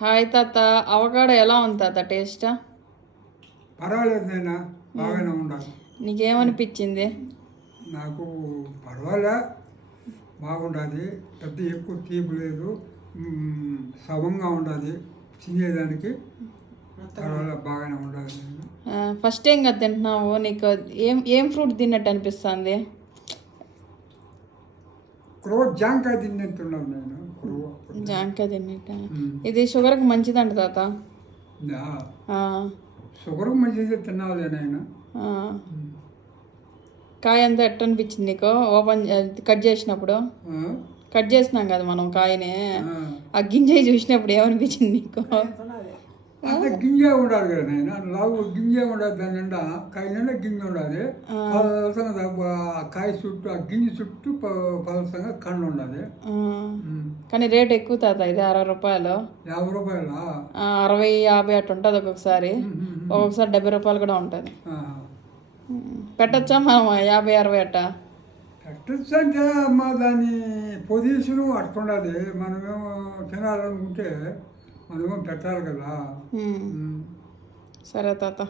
Hi తాత, avocado ఎలా ఉంది తాత టేస్ట్? పర్వాలేదు నాయన, బాగానే ఉండాలి. నీకేమనిపించింది? నాకు పర్వాలే, బాగుంటుంది. పెద్ద ఎక్కువ తీపి లేదు, సమంగా ఉంటుంది. తినేదానికి పర్వాలే, బాగానే ఉండాలి. ఫస్ట్ టైం కదా తింటున్నావు, నీకు ఏం ఫ్రూట్ తిన్నట్టు అనిపిస్తుంది? జాంకాయ తిన్నట్టున్నాను నేను. జాంకాయ తిన్నట్ట. ఇది షుగర్కి మంచిదంట తాత. షుగర్ మంచిది, తినాలి నాయన. కాయ అంతా ఎట్ట అనిపించింది నీకు ఓపెన్ కట్ చేసినప్పుడు? కట్ చేసినాం కదా మనం కాయని, ఆ గింజ చూసినప్పుడు ఏమనిపించింది నీకు? అంటే గింజ ఉండాలి కదా నాయన, లావు గింజ ఉండాలి. దాని నిండా కాయ నిండా గింజ ఉండాలి. కాయ చుట్టూ, ఆ గింజ చుట్టూ పలసంగా కండు ఉండాలి. కానీ రేట్ ఎక్కువ తాత, ఇది 60 రూపాయలు. 50 రూపాయల? 60, 50 అట్టు ఉంటుంది ఒక్కొక్కసారి. ఒక్కొక్కసారి 70 రూపాయలు కూడా ఉంటుంది. పెట్టచ్చా మనం 50, 60 అట్ట? పెట్టచ్చు అంటే మా దాని పొజిషను అట్టుండదు. మనమేమో తినాలనుకుంటే మనమేమో పెట్టాలి కదా. సరే తాత.